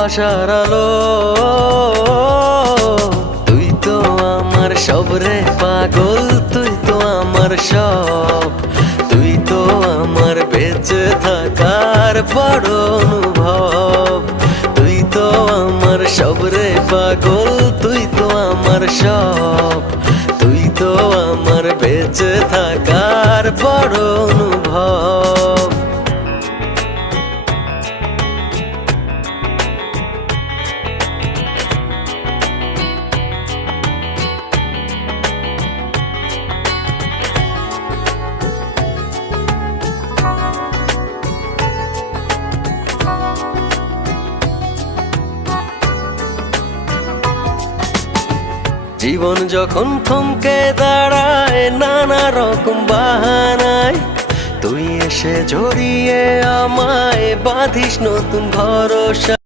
ভালোবাসার আলো। তুই তো আমার সব রে পাগল, তুই তো আমার সব, তুই তো আমার বেঁচে থাকার বড় অনুভব। তুই তো আমার সব রে পাগল, তুই তো আমার সব, তুই তো আমার বেঁচে থাকার বড় অনুভব। জীবন যখন থমকে দাঁড়ায় নানা রকম বাহানায়, তুই এসে জড়িয়ে আমায় বাঁধিস নতুন ভরসা।